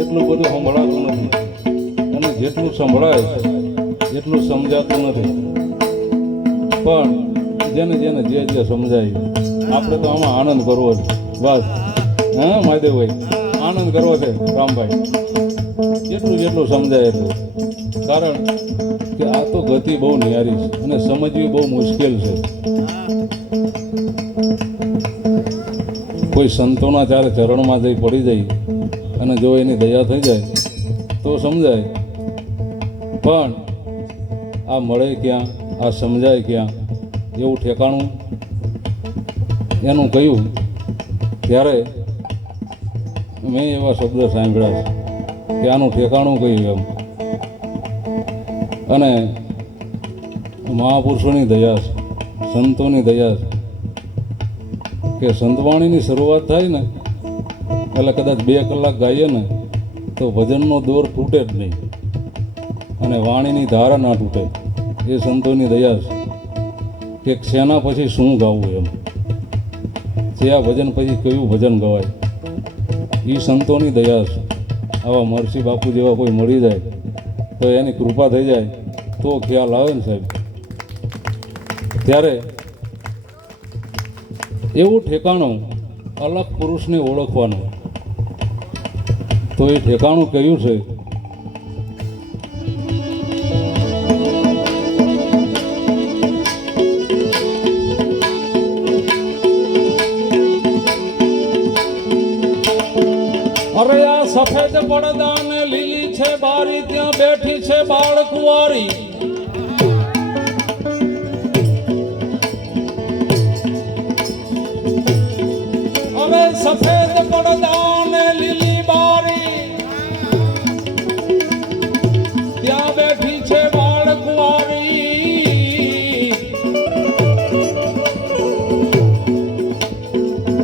એટલું બધું સંભળાતું નથી, અને જેટલું સંભળાય એટલું સમજાતું નથી. પણ જેને જેને જે જે સમજાય, આપણે તો આમાં આનંદ કરવો છે બસ. હા મહાદેવભાઈ, આનંદ કરવો છે રામભાઈ, જેટલું સમજાય એટલું. કારણ કે આ તો ગતિ બહુ નિયારી છે અને સમજવી બહુ મુશ્કેલ છે. કોઈ સંતોના ચારે ચરણમાં જઈ પડી જાય અને જો એની દયા થઈ જાય તો સમજાય. પણ આ મળે ક્યાં, આ સમજાય ક્યાં, એવું ઠેકાણું એનું કહ્યું ત્યારે મેં એવા શબ્દ સાંભળ્યા છે કે આનું ઠેકાણું કહ્યું એમ. અને મહાપુરુષોની દયા છે, સંતોની દયા છે કે સંતવાણીની શરૂઆત થાય ને એટલે કદાચ 2 કલાક ગાઈએ ને તો ભજનનો દોર તૂટે જ નહીં અને વાણીની ધારા ના તૂટે. એ સંતોની દયા છે કે શેના પછી શું ગાવું એમ, જે આ ભજન પછી કયું ભજન ગવાય, એ સંતોની દયા છે. આવા મરસી બાપુ જેવા કોઈ મળી જાય તો એની કૃપા થઈ જાય તો ખ્યાલ આવે ને સાહેબ. ત્યારે એવું ઠેકાણું અલગ પુરુષને ઓળખવાનું, તો એ ઠેકાણું કયું છે? અરે આ સફેદ પડદા ને લીલી છે બારી, ત્યાં બેઠી છે બાળ કુંવારી. અરે સફેદ પડદા ને લીલી બારી, ત્યાં બેઠી છે બાળ કુંવારી.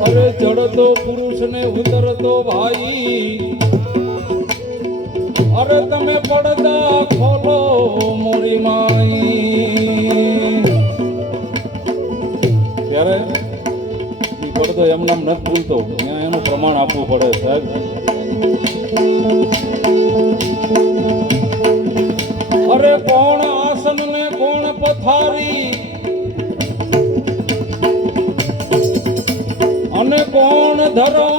અરે ચડતો પુરુષ ને ઉતરતો ભાઈ, અરે તમે પડદા ખોલો મોરી માઈ. ત્યારે એ પડદો એમનામ નથી ભૂલતો, ત્યાં એનું પ્રમાણ આપવું પડે સાહેબ. અરે કોણ આસન ને કોણ પથારી, અને કોણ ધરો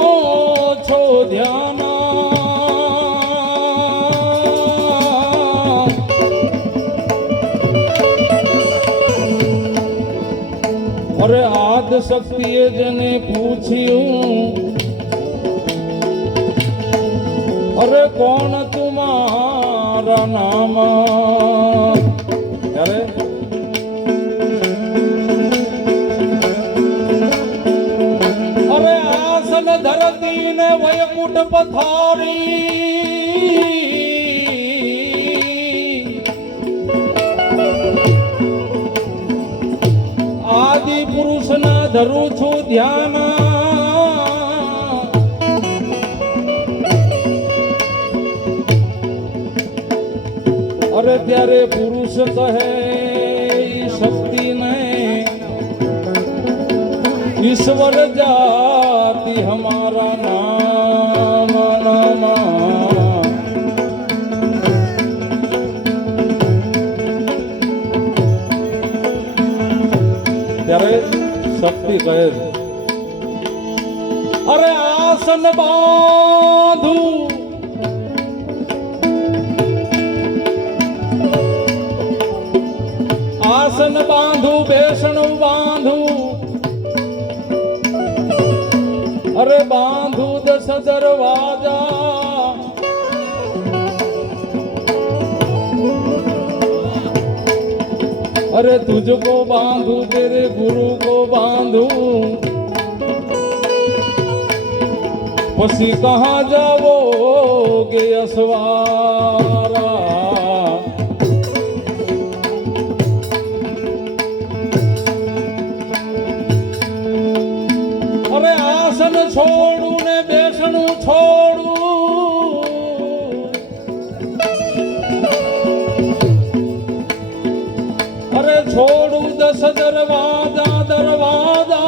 છો ધ્યાન. અરે આદ શક્તિએ જેને પૂછ્યું, અરે કોણ તુમારા નામ. અરે આસન ધરતી ને વયકુટ પથારી, આદિ પુરુષ ના ધરું છું ધ્યાન. અરે ત્યારે પુરુષ કહે શક્તિ ને, ઈશ્વર જાતિ હમારા નામ. ત્યારે શક્તિ કહે છે, અરે આસન બાંધું, આસન બાંધું, બેસણું બાંધું, અરે બાંધું 10 દરવાજા. अरे तुझको बांधू तेरे गुरु को बांधू, पसी कहाँ जाओगे असवारा. अरे आसन छोड़ू ने बेसणू छोड़ू, अरे छोड़ू 10 दरवाजा दरवाजा.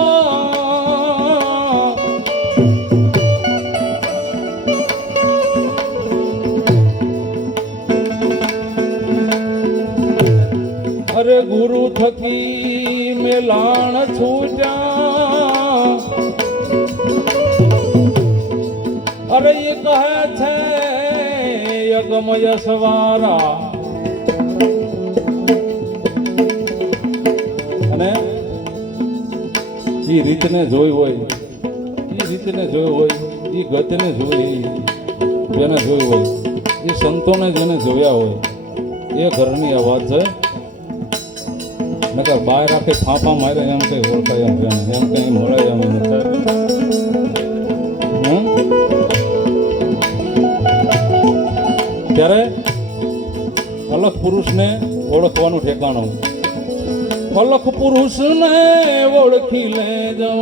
થકી મેલાણ છૂટ્યા અરે એ કહે છે યગમય સવારા અને એ રીતને જોઈ હોય એ ગતને જોઈ જેને જોઈ હોય એ સંતોને જેને જોયા હોય એ ઘરની આ વાત છે નકર બહાર આખી ફાંફા મારે એમ કઈ ઓળખાય એમ કઈ મળે એમ ત્યારે અલગ પુરુષને ઓળખવાનું ઠેકાણું અલગ પુરુષને ઓળખી લેજો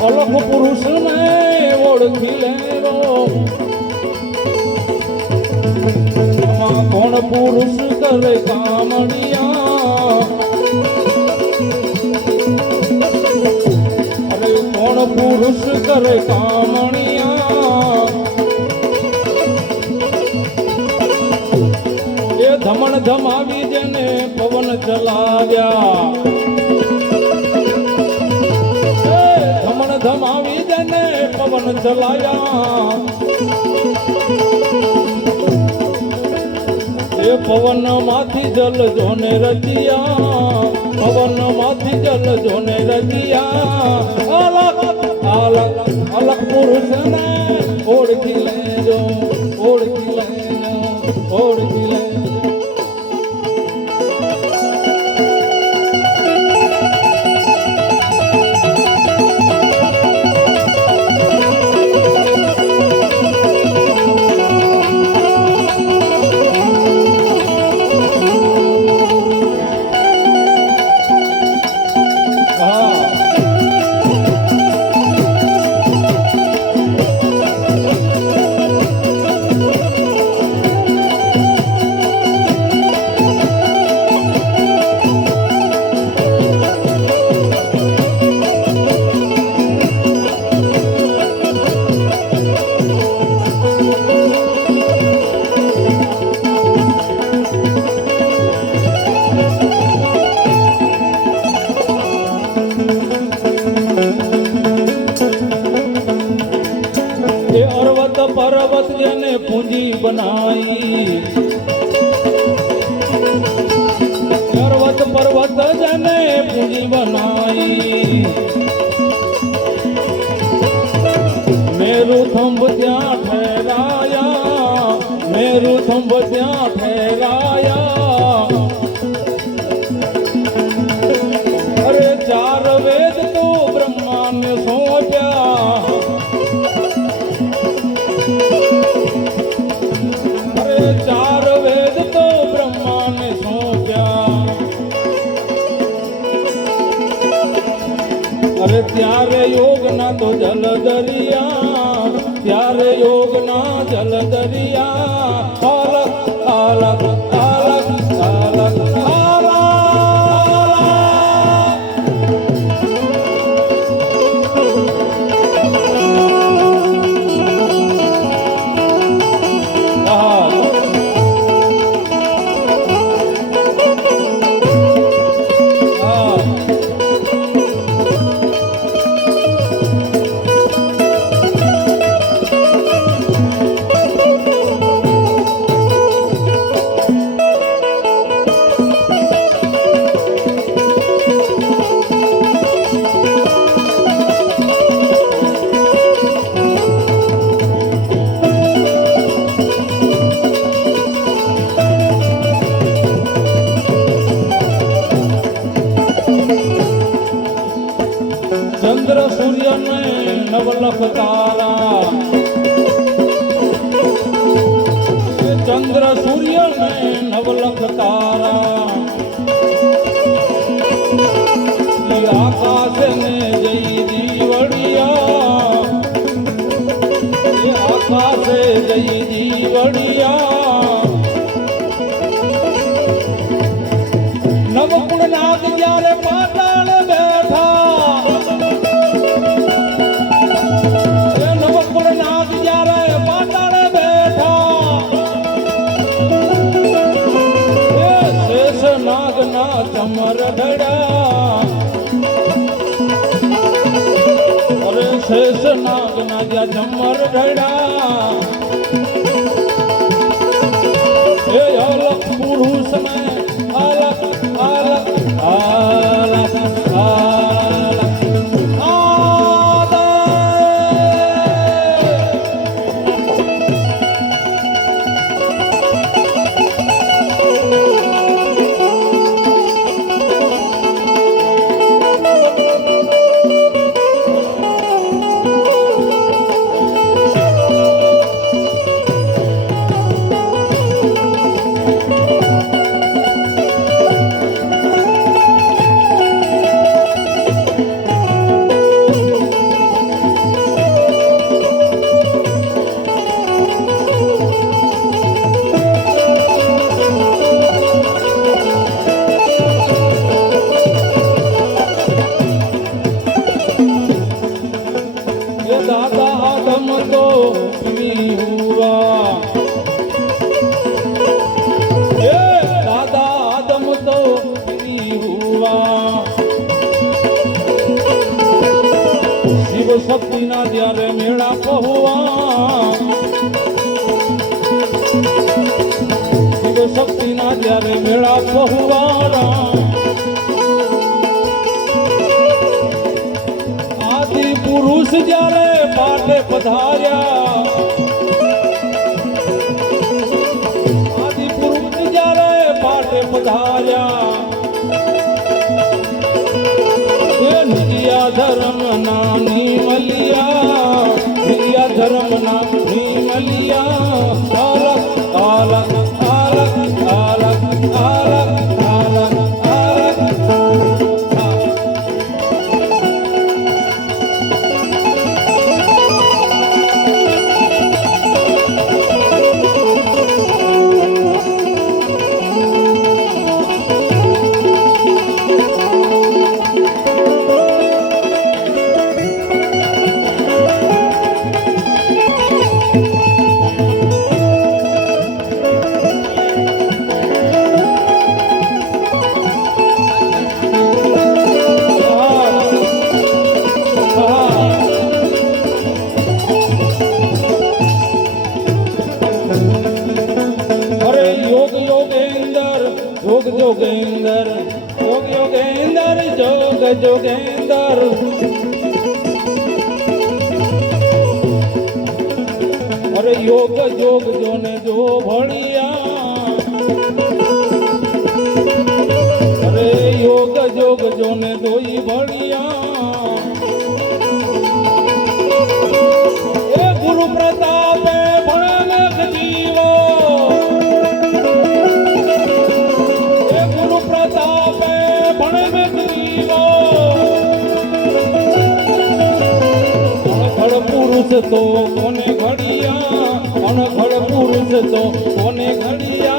અલગ પુરુષને ઓળખી લેવો કોણ પુરુષ કરે કામણિયા અરે કોણ પુરુષ કરે કામણિયા એ ધમણ ધમાવી જેને પવન ચલાવ્યા ધમાવી જેને પવન ચલાયા એ પવન માંથી જલ જોને રચિયા પવન માંથી જલ જોને રચિયા અલગ પુરુષને ઓળખી લેજો ઓળખી લેજો ઓળખી લેજો પર્વત જેને પૂંજી બનાઈ પર્વત જેને પૂંજી બનાઈ મેરુ થંભ ત્યાં ઠેરાયા મેરુ થંભ ત્યાં ઠેરાયા અરે ચાર વેદ તો બ્રહ્માને સોંપ્યા ચાર વેદ તો બ્રહ્માને સોંપ્યા અરે ત્યારે યોગ ના તો જલ દરિયા ત્યારે યોગ ના જલ દરિયા અલગ અલગ અલગ અલગ ચંદ્ર સૂર્ય ને નવલખ તારા ચંદ્ર સૂર્ય ને નવલખ તારા આકાશ ને જઈ દીવડિયા આકાશે જઈ દીવડિયા ત્યારે મેળા પહોવારા આદિ પુરુષ જ્યારે પાટે પધાર્યા આદિ પુરુષ જ્યારે પાટે પધાર્યા એ નિયા ધર્મ ના નિમલિયા નિયા ધર્મ ના નિમલિયા અલગ અલગ અલગ અલગ અલગ અલગ અલગ जोगेंद्र योग योगेंद्र जोग जोगेंद्र अरे योग जोग जो ने जो भड़िया अरे योग जोग जो ने जो ही भड़िया ए गुरु प्रताप भणे में जीवो पुरुष तो कोने घड़िया अनघड़ पुरुष तो कोने घड़िया